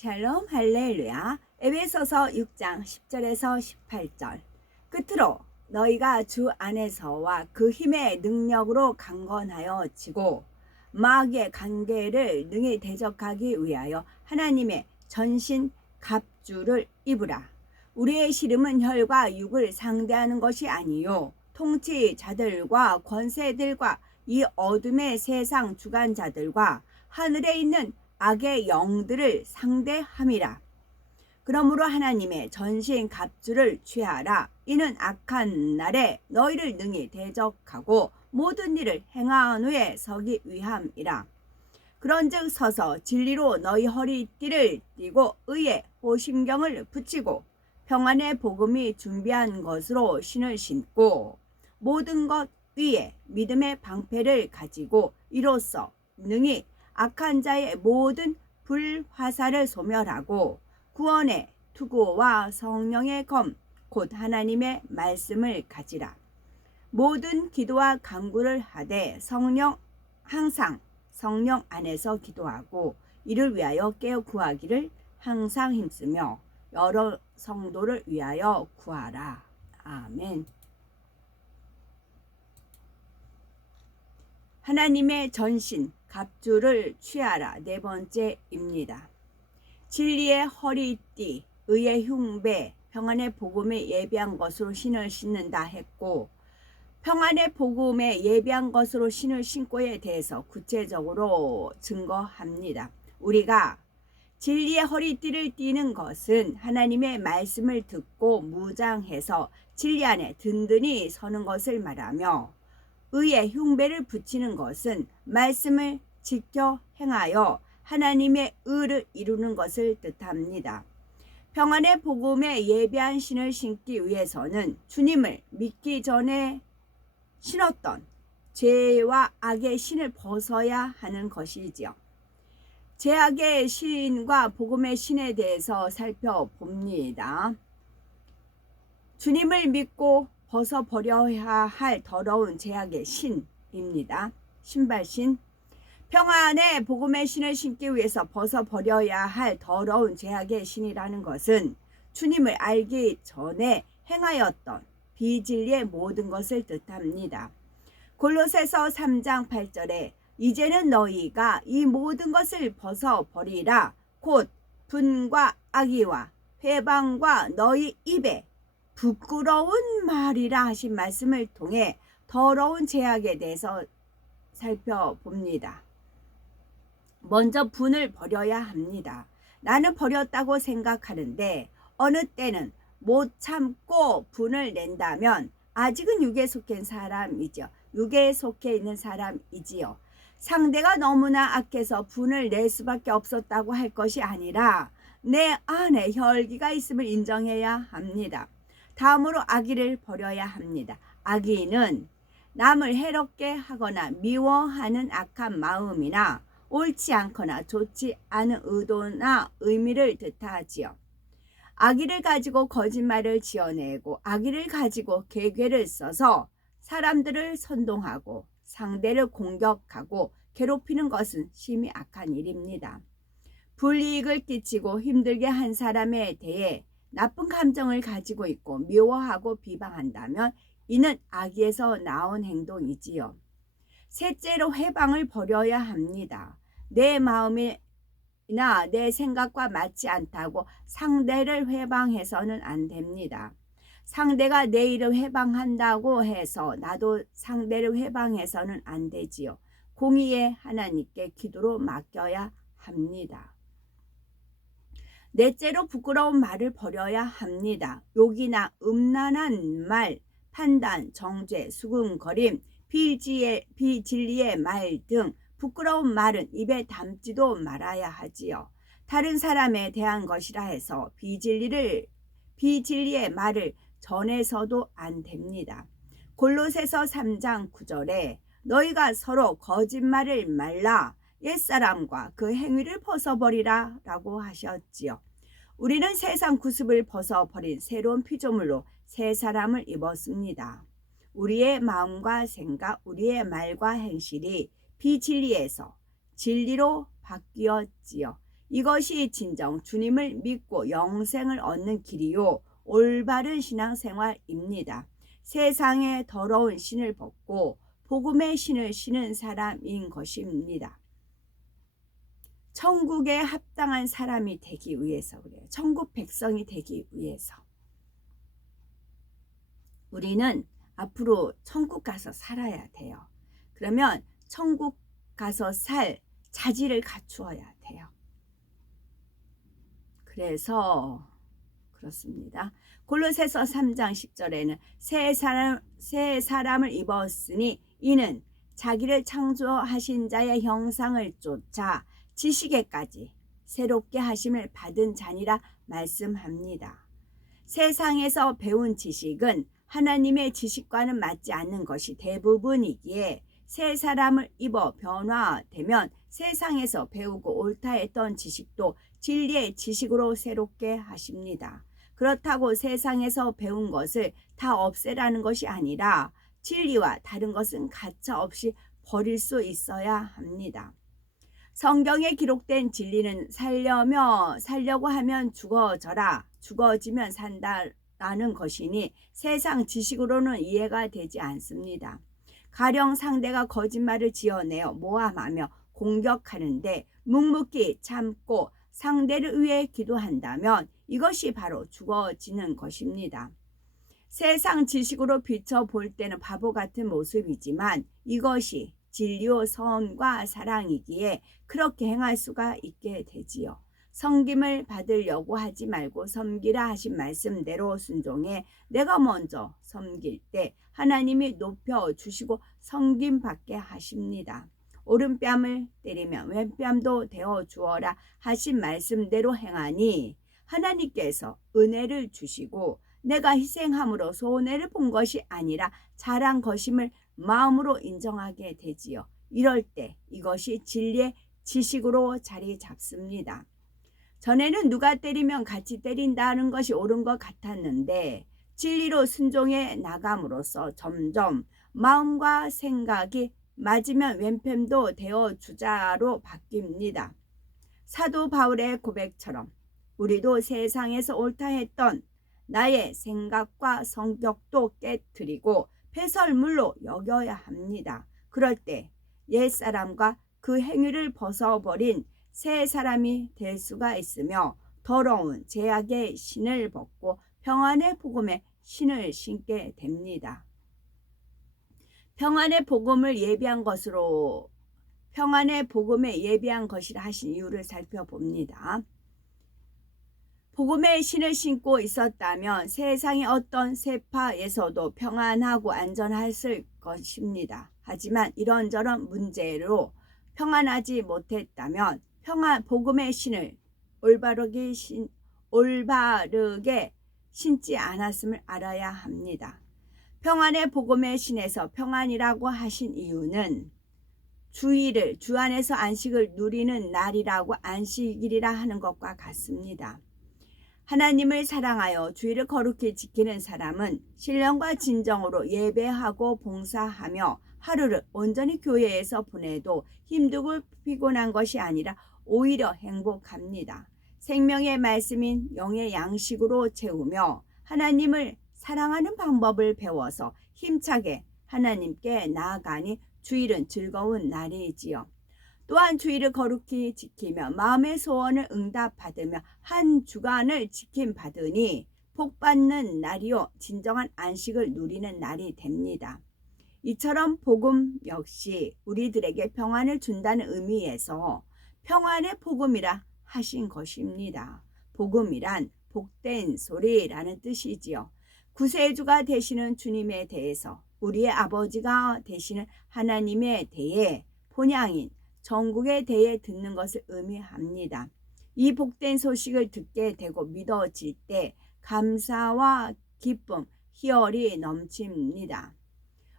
샬롬 할렐루야. 에베소서 6장 10절에서 18절. 끝으로 너희가 주 안에서와 그 힘의 능력으로 강건하여 지고 마귀의 관계를 능히 대적하기 위하여 하나님의 전신 갑주를 입으라. 우리의 씨름은 혈과 육을 상대하는 것이 아니요 통치자들과 권세들과 이 어둠의 세상 주관자들과 하늘에 있는 악의 영들을 상대함이라. 그러므로 하나님의 전신 갑주를 취하라. 이는 악한 날에 너희를 능히 대적하고 모든 일을 행한 후에 서기 위함이라. 그런즉 서서 진리로 너희 허리띠를 띠고 의의 호심경을 붙이고 평안의 복음이 준비한 것으로 신을 신고 모든 것 위에 믿음의 방패를 가지고 이로써 능히 악한 자의 모든 불화살을 소멸하고 구원의 투구와 성령의 검 곧 하나님의 말씀을 가지라. 모든 기도와 간구를 하되 항상 성령 안에서 기도하고 이를 위하여 깨어 구하기를 항상 힘쓰며 여러 성도를 위하여 구하라. 아멘. 하나님의 전신 갑주를 취하라. 네 번째입니다. 진리의 허리띠, 의의 흉배, 평안의 복음에 예비한 것으로 신을 신는다 했고 평안의 복음에 예비한 것으로 신을 신고에 대해서 구체적으로 증거합니다. 우리가 진리의 허리띠를 띠는 것은 하나님의 말씀을 듣고 무장해서 진리 안에 든든히 서는 것을 말하며 의의 흉배를 붙이는 것은 말씀을 지켜 행하여 하나님의 의를 이루는 것을 뜻합니다. 평안의 복음에 예비한 신을 신기 위해서는 주님을 믿기 전에 신었던 죄와 악의 신을 벗어야 하는 것이지요. 죄악의 신과 복음의 신에 대해서 살펴봅니다. 주님을 믿고 벗어버려야 할 더러운 죄악의 신입니다. 신발신. 평안의 복음의 신을 신기 위해서 벗어버려야 할 더러운 죄악의 신이라는 것은 주님을 알기 전에 행하였던 비진리의 모든 것을 뜻합니다. 골로새서 3장 8절에 이제는 너희가 이 모든 것을 벗어버리라. 곧 분과 악의와 회방과 너희 입에 부끄러운 말이라 하신 말씀을 통해 더러운 죄악에 대해서 살펴봅니다. 먼저 분을 버려야 합니다. 나는 버렸다고 생각하는데 어느 때는 못 참고 분을 낸다면 아직은 육에 속한 사람이죠. 육에 속해 있는 사람이지요. 상대가 너무나 악해서 분을 낼 수밖에 없었다고 할 것이 아니라 내 안에 혈기가 있음을 인정해야 합니다. 다음으로 악의를 버려야 합니다. 악의는 남을 해롭게 하거나 미워하는 악한 마음이나 옳지 않거나 좋지 않은 의도나 의미를 뜻하지요. 악의를 가지고 거짓말을 지어내고 악의를 가지고 계획을 써서 사람들을 선동하고 상대를 공격하고 괴롭히는 것은 심히 악한 일입니다. 불이익을 끼치고 힘들게 한 사람에 대해 나쁜 감정을 가지고 있고 미워하고 비방한다면 이는 악의에서 나온 행동이지요. 셋째로 회방을 버려야 합니다. 내 마음이나 내 생각과 맞지 않다고 상대를 회방해서는 안 됩니다. 상대가 내 일을 회방한다고 해서 나도 상대를 회방해서는 안 되지요. 공의의 하나님께 기도로 맡겨야 합니다. 넷째로 부끄러운 말을 버려야 합니다. 욕이나 음란한 말, 판단, 정죄, 수군거림, 비진리의 말 등 부끄러운 말은 입에 담지도 말아야 하지요. 다른 사람에 대한 것이라 해서 비진리의 말을 전해서도 안 됩니다. 골로새서 3장 9절에 너희가 서로 거짓말을 말라 옛사람과 그 행위를 벗어버리라 라고 하셨지요. 우리는 세상 구습을 벗어버린 새로운 피조물로 새 사람을 입었습니다. 우리의 마음과 생각, 우리의 말과 행실이 비진리에서 진리로 바뀌었지요. 이것이 진정 주님을 믿고 영생을 얻는 길이요 올바른 신앙생활입니다. 세상의 더러운 신을 벗고 복음의 신을 신은 사람인 것입니다. 천국에 합당한 사람이 되기 위해서 그래요. 천국 백성이 되기 위해서. 우리는 앞으로 천국 가서 살아야 돼요. 그러면 천국 가서 살 자질을 갖추어야 돼요. 그래서 그렇습니다. 골로새서 3장 10절에는 새 사람을 입었으니 이는 자기를 창조하신 자의 형상을 쫓아 지식에까지 새롭게 하심을 받은 자니라 말씀합니다. 세상에서 배운 지식은 하나님의 지식과는 맞지 않는 것이 대부분이기에 새 사람을 입어 변화되면 세상에서 배우고 옳다 했던 지식도 진리의 지식으로 새롭게 하십니다. 그렇다고 세상에서 배운 것을 다 없애라는 것이 아니라 진리와 다른 것은 가차없이 버릴 수 있어야 합니다. 성경에 기록된 진리는 살려고 하면 죽어져라, 죽어지면 산다라는 것이니 세상 지식으로는 이해가 되지 않습니다. 가령 상대가 거짓말을 지어내어 모함하며 공격하는데 묵묵히 참고 상대를 위해 기도한다면 이것이 바로 죽어지는 것입니다. 세상 지식으로 비춰볼 때는 바보 같은 모습이지만 이것이 진리요 선과 사랑이기에 그렇게 행할 수가 있게 되지요. 섬김을 받으려고 하지 말고 섬기라 하신 말씀대로 순종해 내가 먼저 섬길 때 하나님이 높여주시고 섬김받게 하십니다. 오른뺨을 때리면 왼뺨도 대어주어라 하신 말씀대로 행하니 하나님께서 은혜를 주시고 내가 희생함으로 손해를 본 것이 아니라 잘한 것임을 마음으로 인정하게 되지요. 이럴 때 이것이 진리의 지식으로 자리 잡습니다. 전에는 누가 때리면 같이 때린다는 것이 옳은 것 같았는데 진리로 순종해 나감으로써 점점 마음과 생각이 맞으면 왼편도 대어주자로 바뀝니다. 사도 바울의 고백처럼 우리도 세상에서 옳다 했던 나의 생각과 성격도 깨트리고 배설물로 여겨야 합니다. 그럴 때 옛사람과 그 행위를 벗어버린 새 사람이 될 수가 있으며 더러운 죄악의 신을 벗고 평안의 복음의 신을 신게 됩니다. 평안의 복음에 예비한 것이라 하신 이유를 살펴봅니다. 복음의 신을 신고 있었다면 세상의 어떤 세파에서도 평안하고 안전했을 것입니다. 하지만 이런저런 문제로 평안하지 못했다면 복음의 신을 올바르게 신지 않았음을 알아야 합니다. 평안의 복음의 신에서 평안이라고 하신 이유는 주일을 주 안에서 안식을 누리는 날이라고 안식일이라 하는 것과 같습니다. 하나님을 사랑하여 주일을 거룩히 지키는 사람은 신령과 진정으로 예배하고 봉사하며 하루를 온전히 교회에서 보내도 힘들고 피곤한 것이 아니라 오히려 행복합니다. 생명의 말씀인 영의 양식으로 채우며 하나님을 사랑하는 방법을 배워서 힘차게 하나님께 나아가니 주일은 즐거운 날이지요. 또한 주일을 거룩히 지키며 마음의 소원을 응답받으며 한 주간을 지킴받으니 복받는 날이요 진정한 안식을 누리는 날이 됩니다. 이처럼 복음 역시 우리들에게 평안을 준다는 의미에서 평안의 복음이라 하신 것입니다. 복음이란 복된 소리라는 뜻이지요. 구세주가 되시는 주님에 대해서 우리의 아버지가 되시는 하나님에 대해 본향인 전국에 대해 듣는 것을 의미합니다. 이 복된 소식을 듣게 되고 믿어질 때 감사와 기쁨, 희열이 넘칩니다.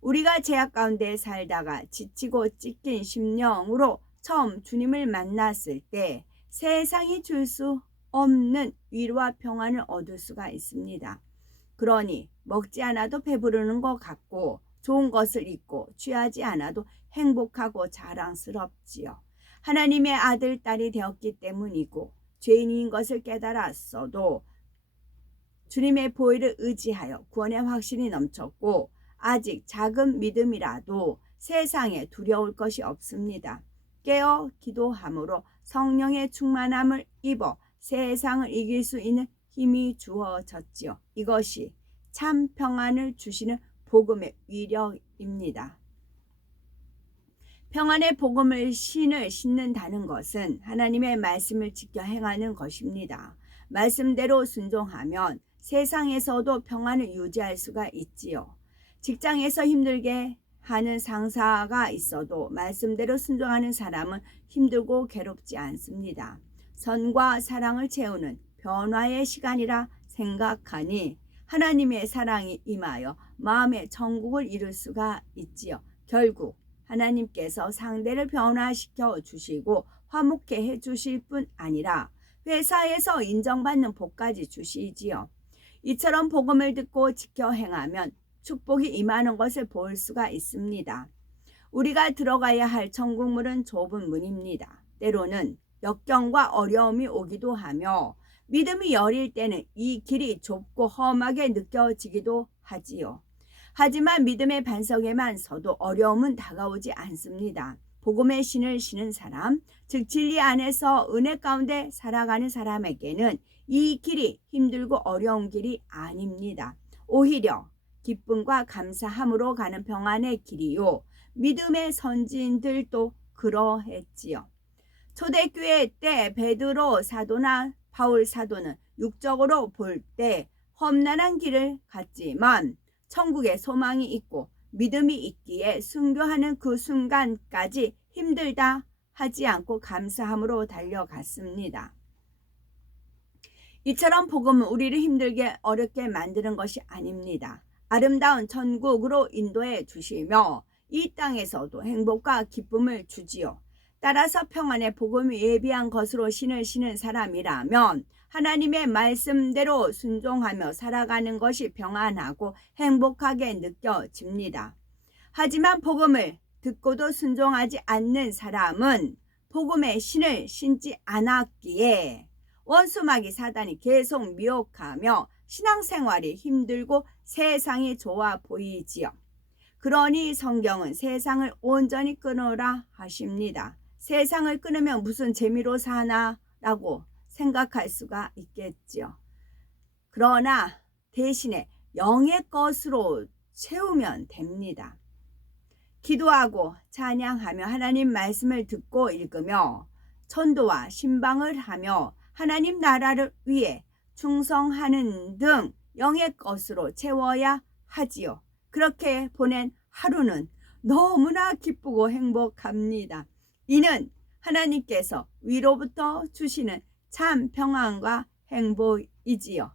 우리가 죄악 가운데 살다가 지치고 찢긴 심령으로 처음 주님을 만났을 때 세상이 줄 수 없는 위로와 평안을 얻을 수가 있습니다. 그러니 먹지 않아도 배부르는 것 같고 좋은 것을 입고 취하지 않아도 행복하고 자랑스럽지요. 하나님의 아들, 딸이 되었기 때문이고 죄인인 것을 깨달았어도 주님의 보혈을 의지하여 구원의 확신이 넘쳤고 아직 작은 믿음이라도 세상에 두려울 것이 없습니다. 깨어 기도함으로 성령의 충만함을 입어 세상을 이길 수 있는 힘이 주어졌지요. 이것이 참 평안을 주시는 복음의 위력입니다. 평안의 복음을 신을 신는다는 것은 하나님의 말씀을 지켜 행하는 것입니다. 말씀대로 순종하면 세상에서도 평안을 유지할 수가 있지요. 직장에서 힘들게 하는 상사가 있어도 말씀대로 순종하는 사람은 힘들고 괴롭지 않습니다. 선과 사랑을 채우는 변화의 시간이라 생각하니 하나님의 사랑이 임하여 마음의 천국을 이룰 수가 있지요. 결국 하나님께서 상대를 변화시켜 주시고 화목해 해 주실 뿐 아니라 회사에서 인정받는 복까지 주시지요. 이처럼 복음을 듣고 지켜 행하면 축복이 임하는 것을 볼 수가 있습니다. 우리가 들어가야 할 천국문은 좁은 문입니다. 때로는 역경과 어려움이 오기도 하며 믿음이 여릴 때는 이 길이 좁고 험하게 느껴지기도 하지요. 하지만 믿음의 반석에만 서도 어려움은 다가오지 않습니다. 복음의 신을 신은 사람, 즉 진리 안에서 은혜 가운데 살아가는 사람에게는 이 길이 힘들고 어려운 길이 아닙니다. 오히려 기쁨과 감사함으로 가는 평안의 길이요. 믿음의 선진들도 그러했지요. 초대교회 때 베드로 사도나 바울 사도는 육적으로 볼 때 험난한 길을 갔지만 천국에 소망이 있고 믿음이 있기에 순교하는 그 순간까지 힘들다 하지 않고 감사함으로 달려갔습니다. 이처럼 복음은 우리를 힘들게 어렵게 만드는 것이 아닙니다. 아름다운 천국으로 인도해 주시며 이 땅에서도 행복과 기쁨을 주지요. 따라서 평안의 복음이 예비한 것으로 신을 신은 사람이라면 하나님의 말씀대로 순종하며 살아가는 것이 평안하고 행복하게 느껴집니다. 하지만 복음을 듣고도 순종하지 않는 사람은 복음의 신을 신지 않았기에 원수마귀 사단이 계속 미혹하며 신앙생활이 힘들고 세상이 좋아 보이지요. 그러니 성경은 세상을 온전히 끊으라 하십니다. 세상을 끊으면 무슨 재미로 사나 라고 생각할 수가 있겠지요. 그러나 대신에 영의 것으로 채우면 됩니다. 기도하고 찬양하며 하나님 말씀을 듣고 읽으며 전도와 신방을 하며 하나님 나라를 위해 충성하는 등 영의 것으로 채워야 하지요. 그렇게 보낸 하루는 너무나 기쁘고 행복합니다. 이는 하나님께서 위로부터 주시는 참 평안과 행복이지요.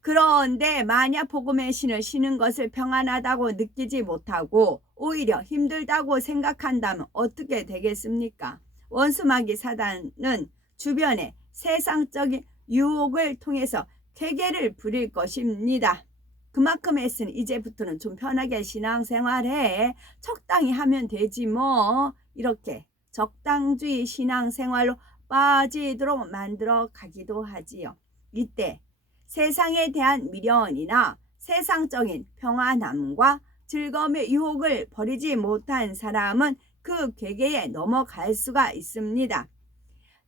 그런데 만약 복음의 신을 신은 것을 평안하다고 느끼지 못하고 오히려 힘들다고 생각한다면 어떻게 되겠습니까? 원수마귀 사단은 주변에 세상적인 유혹을 통해서 쾌계를 부릴 것입니다. 그만큼 했으니 이제부터는 좀 편하게 신앙생활해. 적당히 하면 되지 뭐. 이렇게 적당주의 신앙생활로 빠지도록 만들어 가기도 하지요. 이때 세상에 대한 미련이나 세상적인 평안함과 즐거움의 유혹을 버리지 못한 사람은 그 괴계에 넘어갈 수가 있습니다.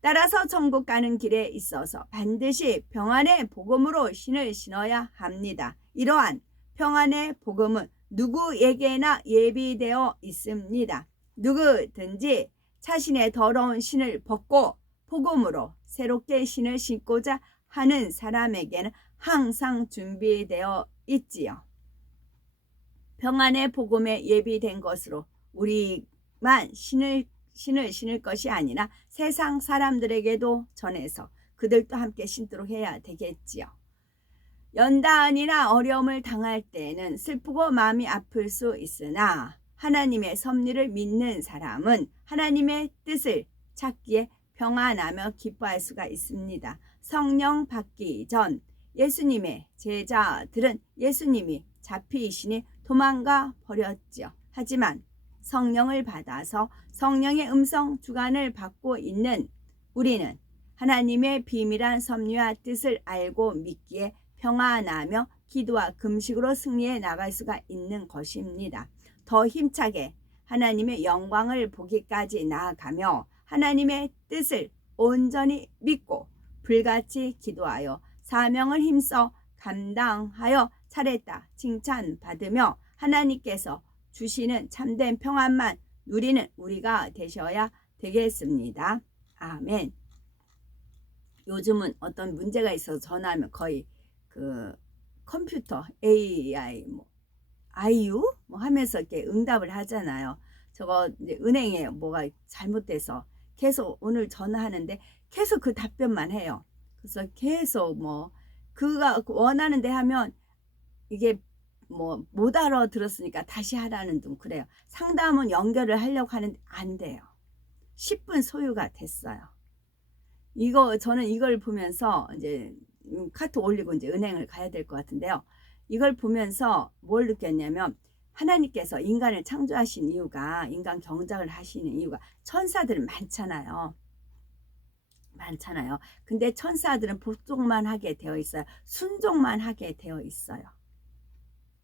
따라서 천국 가는 길에 있어서 반드시 평안의 복음으로 신을 신어야 합니다. 이러한 평안의 복음은 누구에게나 예비되어 있습니다. 누구든지 자신의 더러운 신을 벗고 복음으로 새롭게 신을 신고자 하는 사람에게는 항상 준비되어 있지요. 평안의 복음에 예비된 것으로 우리만 신을 신을 것이 아니라 세상 사람들에게도 전해서 그들도 함께 신도록 해야 되겠지요. 연단이나 어려움을 당할 때는 슬프고 마음이 아플 수 있으나 하나님의 섭리를 믿는 사람은 하나님의 뜻을 찾기에 평안하며 기뻐할 수가 있습니다. 성령 받기 전 예수님의 제자들은 예수님이 잡히시니 도망가 버렸지요. 하지만 성령을 받아서 성령의 음성 주관을 받고 있는 우리는 하나님의 비밀한 섭리와 뜻을 알고 믿기에 평안하며 기도와 금식으로 승리해 나갈 수가 있는 것입니다. 더 힘차게 하나님의 영광을 보기까지 나아가며 하나님의 뜻을 온전히 믿고 불같이 기도하여 사명을 힘써 감당하여 잘했다 칭찬받으며 하나님께서 주시는 참된 평안만 누리는 우리가 되셔야 되겠습니다. 아멘. 요즘은 어떤 문제가 있어서 전화하면 거의 그 컴퓨터 AI 뭐 아이유 뭐 하면서 이렇게 응답을 하잖아요. 저거 이제 은행에 뭐가 잘못돼서 계속 오늘 전화하는데 계속 그 답변만 해요. 그래서 계속 뭐 그가 원하는 데 하면 이게 뭐 못 알아들었으니까 다시 하라는 둥 그래요. 상담은 연결을 하려고 하는데 안 돼요. 10분 소요가 됐어요. 저는 이걸 보면서 이제 카톡 올리고 이제 은행을 가야 될 것 같은데요. 이걸 보면서 뭘 느꼈냐면 하나님께서 인간을 창조하신 이유가 인간 경작을 하시는 이유가 천사들은 많잖아요. 근데 천사들은 복종만 하게 되어 있어요. 순종만 하게 되어 있어요.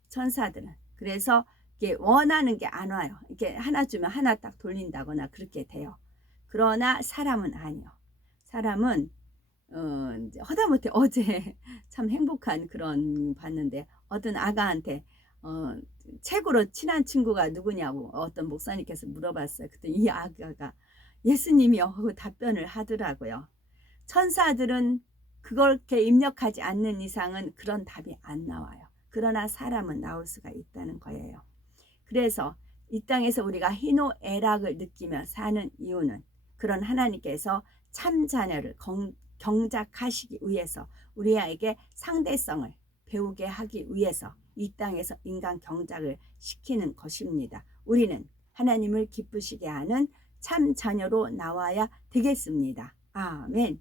천사들은. 그래서 이게 원하는 게 안 와요. 이렇게 하나 주면 하나 딱 돌린다거나 그렇게 돼요. 그러나 사람은 아니요. 사람은 이제 허다못해 어제 참 행복한 그런 봤는데 어떤 아가한테 최고로 친한 친구가 누구냐고 어떤 목사님께서 물어봤어요. 그랬더니 이 아가가 예수님이요 하고 답변을 하더라고요. 천사들은 그렇게 입력하지 않는 이상은 그런 답이 안 나와요. 그러나 사람은 나올 수가 있다는 거예요. 그래서 이 땅에서 우리가 희노애락을 느끼며 사는 이유는 그런 하나님께서 참 자녀를 경작하시기 위해서 우리에게 상대성을 배우게 하기 위해서 이 땅에서 인간 경작을 시키는 것입니다. 우리는 하나님을 기쁘시게 하는 참 자녀로 나와야 되겠습니다. 아멘.